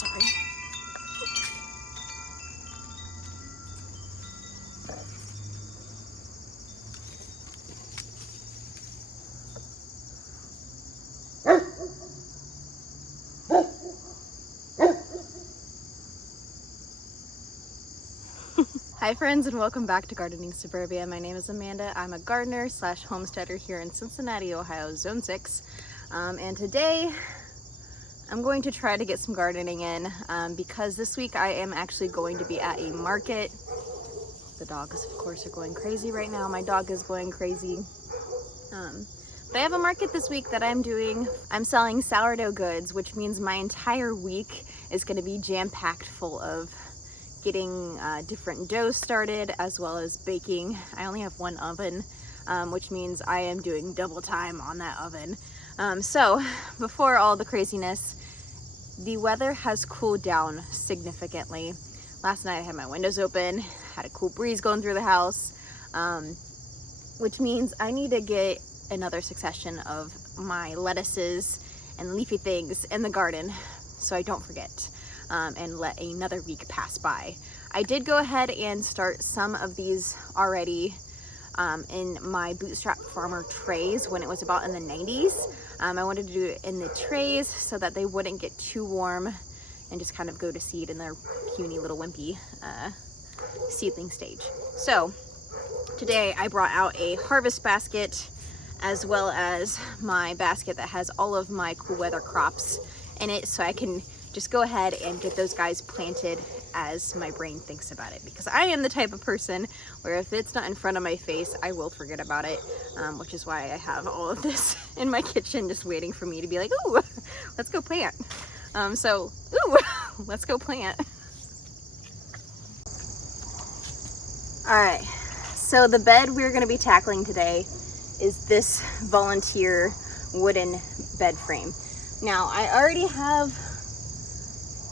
sorry. Hi friends, and welcome back to Gardening Suburbia. My name is Amanda. I'm a gardener slash homesteader here in Cincinnati, Ohio, Zone 6. And today I'm going to try to get some gardening in because this week I am actually going to be at a market. The dogs, of course, are going crazy right now. My dog is going crazy. But I have a market this week that I'm doing. I'm selling sourdough goods, which means my entire week is going to be jam-packed full of getting different doughs started as well as baking. I only have one oven, which means I am doing double time on that oven. So before all the craziness, the weather has cooled down significantly. Last night I had my windows open, had a cool breeze going through the house, which means I need to get another succession of my lettuces and leafy things in the garden so I don't forget. And let another week pass by. I did go ahead and start some of these already in my Bootstrap Farmer trays when it was about in the 90s. I wanted to do it in the trays so that they wouldn't get too warm and just kind of go to seed in their puny little wimpy seedling stage. So today I brought out a harvest basket as well as my basket that has all of my cool weather crops in it so I can just go ahead and get those guys planted as my brain thinks about it, because I am the type of person where if it's not in front of my face, I will forget about it, which is why I have all of this in my kitchen just waiting for me to be like, ooh, let's go plant. Ooh, let's go plant. All right, so the bed we're gonna be tackling today is this volunteer wooden bed frame. Now, I already have,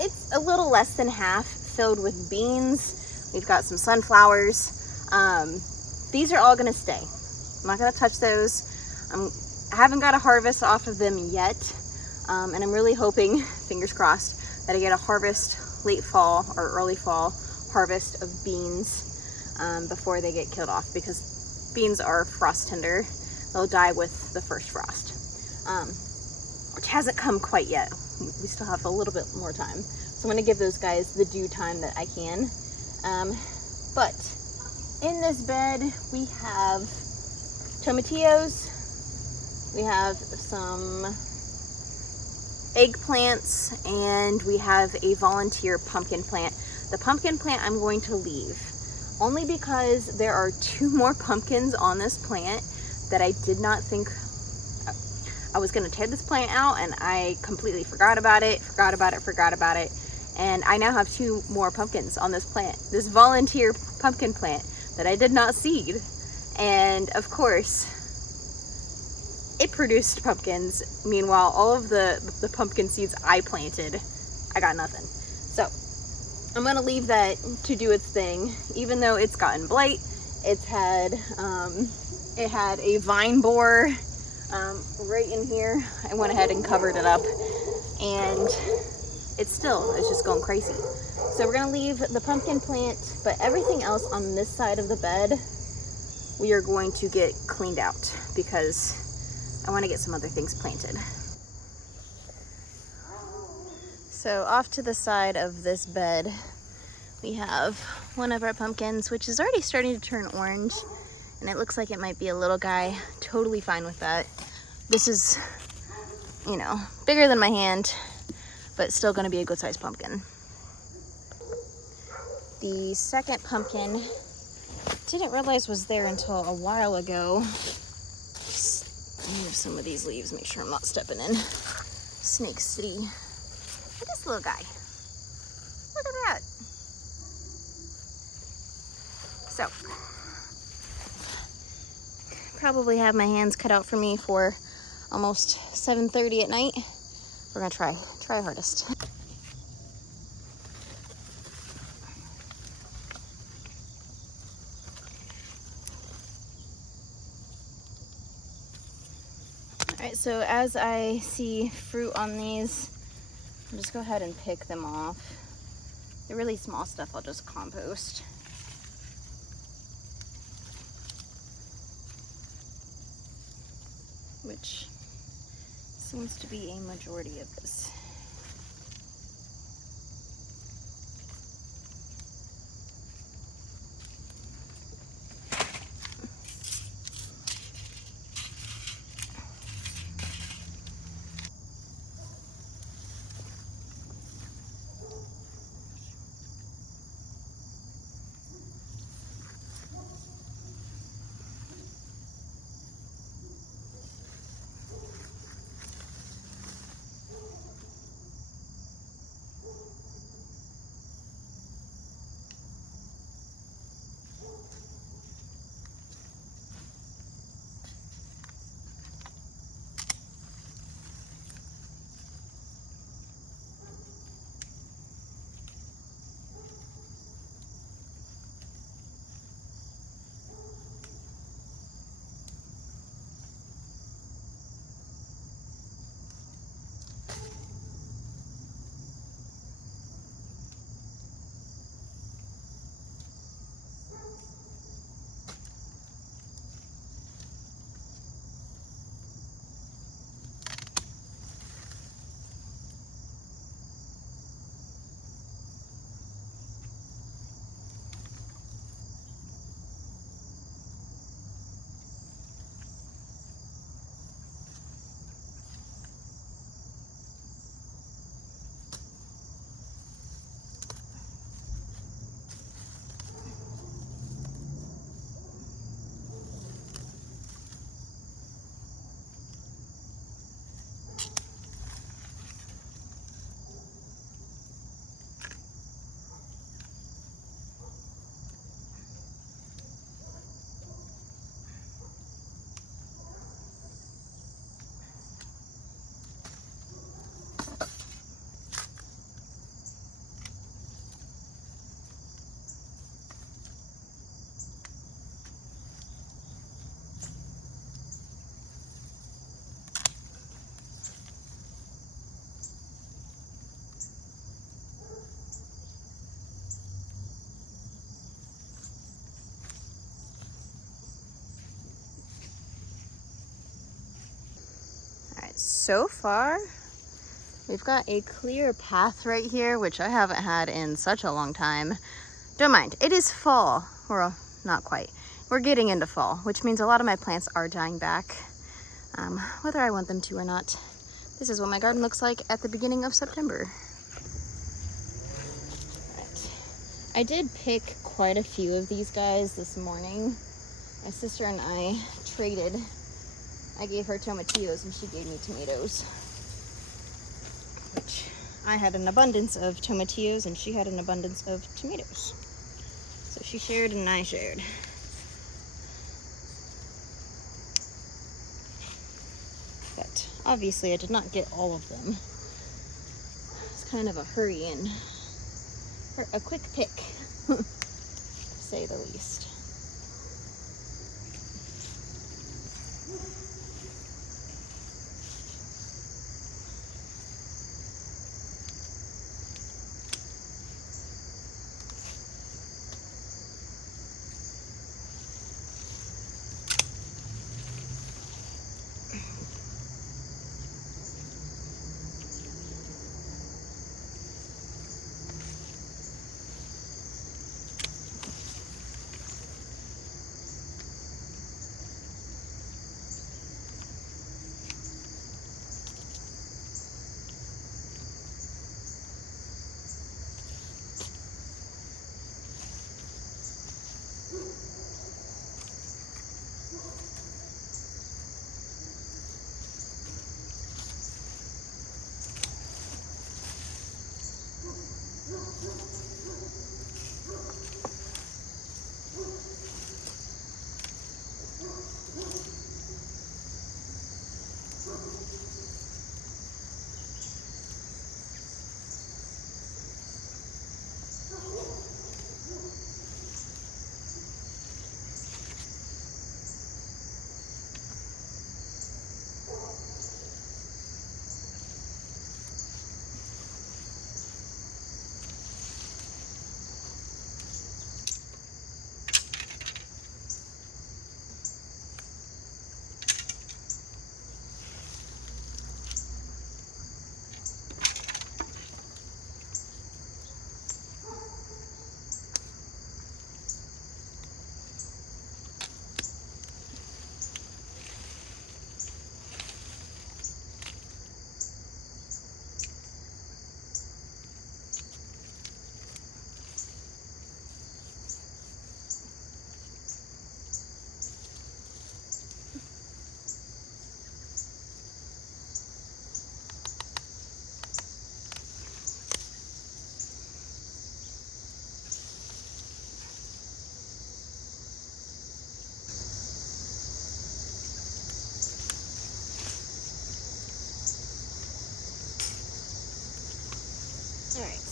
it's a little less than half filled with beans. We've got some sunflowers. These are all gonna stay. I'm not gonna touch those. I haven't got a harvest off of them yet. And I'm really hoping, fingers crossed, that I get a harvest late fall or early fall harvest of beans before they get killed off, because beans are frost tender. They'll die with the first frost, which hasn't come quite yet. We still have a little bit more time. So I'm gonna give those guys the due time that I can. But in this bed, we have tomatillos, we have some eggplants, and we have a volunteer pumpkin plant. The pumpkin plant I'm going to leave, only because there are 2 more pumpkins on this plant that I did not think I was gonna tear this plant out, and I completely forgot about it. And I now have 2 more pumpkins on this plant, this volunteer pumpkin plant that I did not seed. And of course, it produced pumpkins. Meanwhile, all of the pumpkin seeds I planted, I got nothing. So I'm gonna leave that to do its thing, even though it's gotten blight. It had a vine borer right in here. I went ahead and covered it up, and it's just going crazy. So we're gonna leave the pumpkin plant, but everything else on this side of the bed we are going to get cleaned out because I want to get some other things planted. So off to the side of this bed we have one of our pumpkins, which is already starting to turn orange, and it looks like it might be a little guy. Totally fine with that. This is, you know, bigger than my hand, but still gonna be a good sized pumpkin. The second pumpkin, didn't realize was there until a while ago. Just move some of these leaves, make sure I'm not stepping in Snake City. Look at this little guy. Look at that. So, probably have my hands cut out for me for almost 7:30 at night. We're gonna try our hardest. All right, so as I see fruit on these, I'll just go ahead and pick them off. The really small stuff I'll just compost. Which seems to be a majority of this. So far, we've got a clear path right here, which I haven't had in such a long time. Don't mind, it is fall. Well, not quite. We're getting into fall, which means a lot of my plants are dying back, whether I want them to or not. This is what my garden looks like at the beginning of September. Right. I did pick quite a few of these guys this morning. My sister and I traded. I gave her tomatillos and she gave me tomatoes. Which I had an abundance of tomatillos and she had an abundance of tomatoes. So she shared and I shared. But obviously I did not get all of them. It's kind of a hurry in. Or a quick pick, to say the least.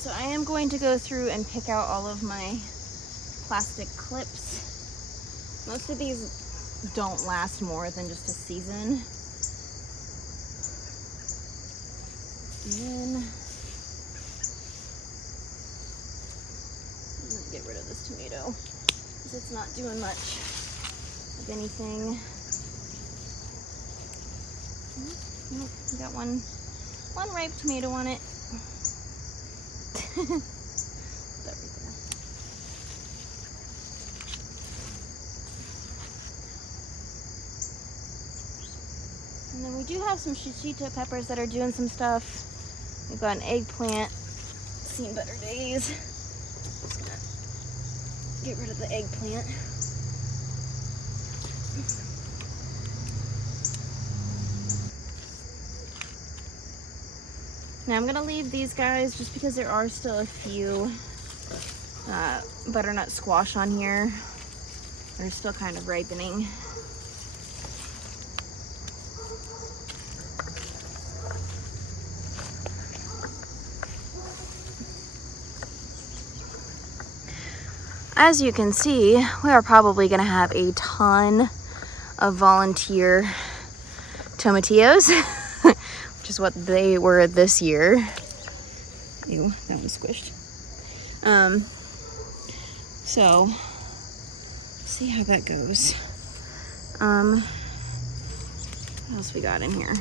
So I am going to go through and pick out all of my plastic clips. Most of these don't last more than just a season. And then I'm gonna get rid of this tomato because it's not doing much of anything. Nope, we got one ripe tomato on it. That right there. And then we do have some shishito peppers that are doing some stuff. We've got an eggplant, seen better days. Just gonna get rid of the eggplant. Now I'm gonna leave these guys just because there are still a few butternut squash on here. They're still kind of ripening. As you can see, we are probably gonna have a ton of volunteer tomatillos, which is what they were this year. Ew, that one squished. So, see how that goes. What else we got in here?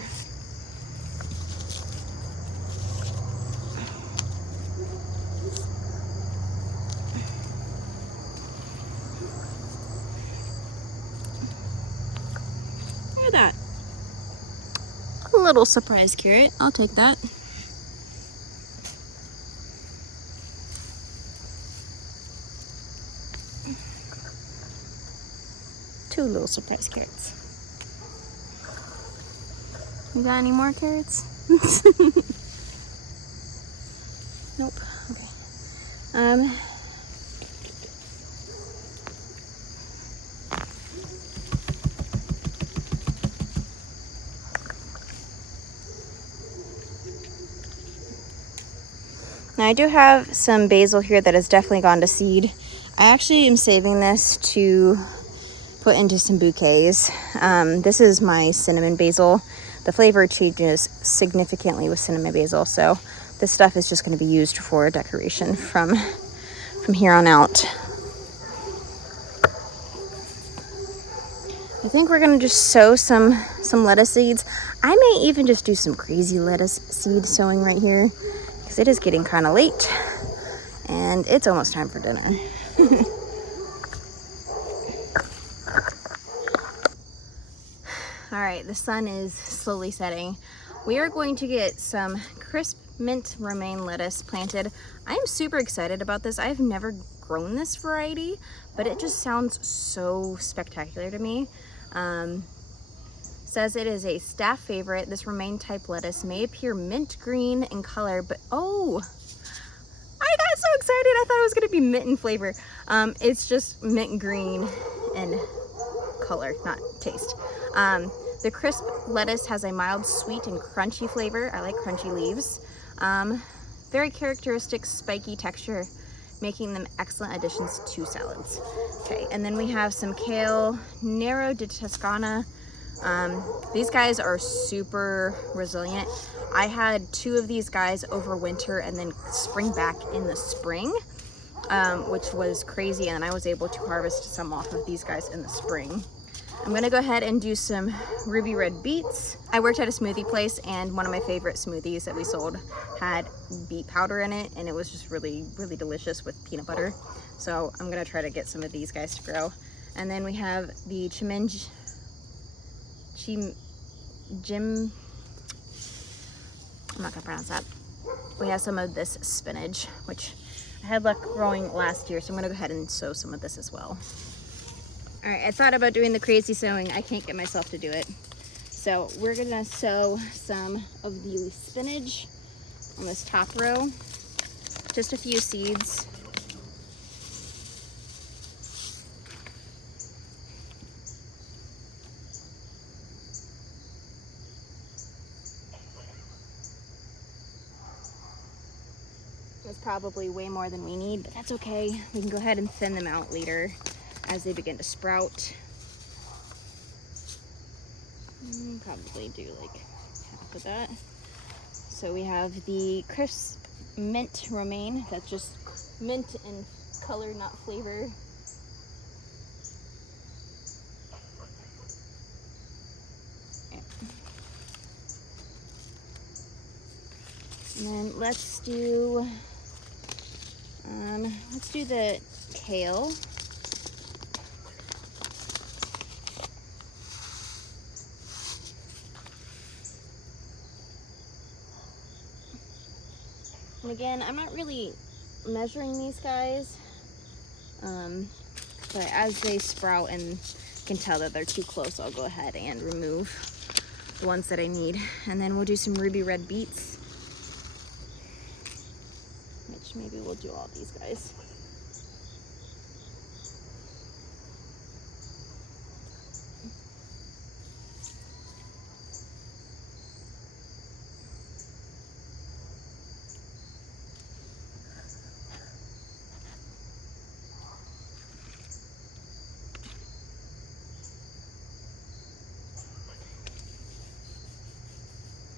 Look at that. A little surprise carrot. I'll take that. Two little surprise carrots. You got any more carrots? Nope. Okay. Now I do have some basil here that has definitely gone to seed. I actually am saving this to put into some bouquets. This is my cinnamon basil. The flavor changes significantly with cinnamon basil, so this stuff is just going to be used for decoration from here on out. I think we're going to just sow some lettuce seeds. I may even just do some crazy lettuce seed sowing right here, because it is getting kind of late and it's almost time for dinner. All right, the sun is slowly setting. We are going to get some crisp mint romaine lettuce planted. I am super excited about this. I've never grown this variety, but it just sounds so spectacular to me. Says it is a staff favorite. This romaine type lettuce may appear mint green in color, but oh, I got so excited. I thought it was gonna be mint in flavor. It's just mint green in color, not taste. The crisp lettuce has a mild sweet and crunchy flavor. I like crunchy leaves. Very characteristic spiky texture, making them excellent additions to salads. Okay, and then we have some kale, Nero di Toscana. These guys are super resilient. I had 2 of these guys over winter and then spring back in the spring, which was crazy, and I was able to harvest some off of these guys in the spring. I'm gonna go ahead and do some ruby red beets. I worked at a smoothie place, and one of my favorite smoothies that we sold had beet powder in it, and it was just really, really delicious with peanut butter. So I'm gonna try to get some of these guys to grow. And then we have the I'm not gonna pronounce that. We have some of this spinach, which I had luck growing last year, so I'm gonna go ahead and sow some of this as well. All right, I thought about doing the crazy sowing. I can't get myself to do it. So we're gonna sow some of the spinach on this top row, just a few seeds. That's probably way more than we need, but that's okay. We can go ahead and thin them out later as they begin to sprout. Probably do like half of that. So we have the crisp mint romaine. That's just mint in color, not flavor. And then let's do the kale. And again, I'm not really measuring these guys, but as they sprout and can tell that they're too close, I'll go ahead and remove the ones that I need. And then we'll do some ruby red beets, which maybe we'll do all these guys.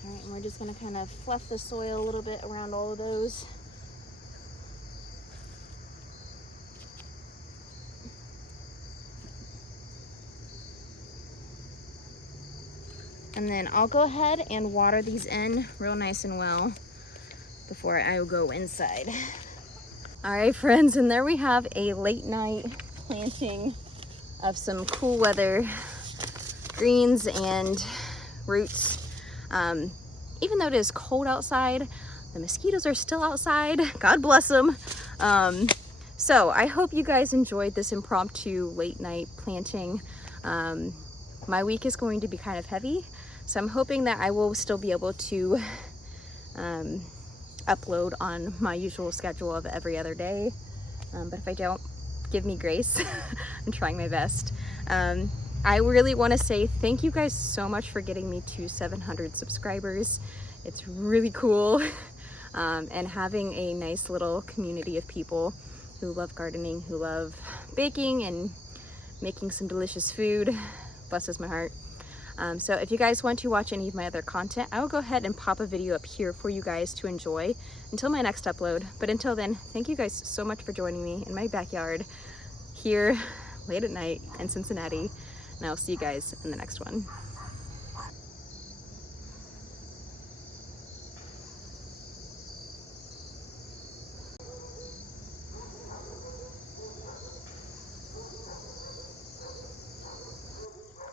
All right, and we're just gonna kind of fluff the soil a little bit around all of those. And then I'll go ahead and water these in real nice and well before I go inside. All right, friends, and there we have a late night planting of some cool weather greens and roots. Even though it is cold outside, the mosquitoes are still outside. God bless them. So I hope you guys enjoyed this impromptu late night planting. My week is going to be kind of heavy, so I'm hoping that I will still be able to upload on my usual schedule of every other day. But if I don't, give me grace. I'm trying my best. I really want to say thank you guys so much for getting me to 700 subscribers. It's really cool. And having a nice little community of people who love gardening, who love baking and making some delicious food blesses my heart. So if you guys want to watch any of my other content, I will go ahead and pop a video up here for you guys to enjoy until my next upload. But until then, thank you guys so much for joining me in my backyard here late at night in Cincinnati. And I'll see you guys in the next one.